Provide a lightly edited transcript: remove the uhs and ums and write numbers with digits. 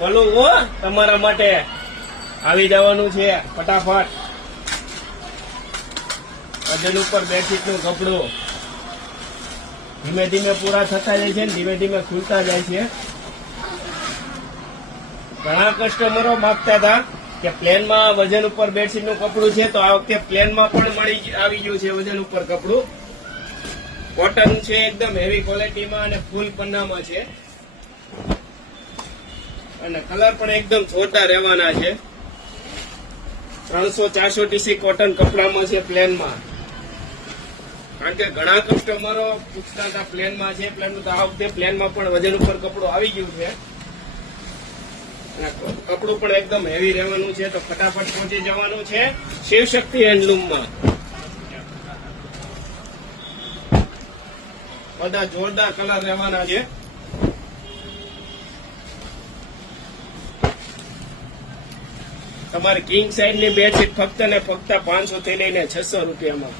બોલું હો તમારા માટે આવી જવાનું છે ફટાફટ. વજન ઉપર બેડશીટ નું કપડું ધીમે ધીમે પૂરા થતા જાય છે, ધીમે ધીમે ખુલતા જાય છે. ઘણા કસ્ટમરો માંગતા હતા કે પ્લેનમાં વજન ઉપર બેડશીટ નું કપડું છે, તો આ વખતે પ્લેનમાં પણ આવી ગયું છે વજન ઉપર કપડું. કોટન છે, એકદમ હેવી ક્વોલિટીમાં અને ફૂલ પન્નામાં છે અને કલર પણ એકદમ જોરદાર રહેવાના છે. 300-400 TC કોટન કપડામાં છે પ્લેનમાં. કારણ કે ઘણા કસ્ટમરો પૂછતા હતા પ્લેનમાં છે, પ્લેનમાં, તો આ વખતે પ્લેનમાં પણ વજન ઉપર કપડું આવી ગયું છે. કપડું પણ એકદમ હેવી રહેવાનું છે, તો ફટાફટ પહોંચી જવાનું છે શિવશક્તિ હેન્ડલૂમમાં. બધા જોરદાર કલર રહેવાના છે. તમારી કિંગ સાઇઝ ની બેડશીટ ફક્ત ને ફક્ત 500 થી લઈને 600 રૂપિયામાં.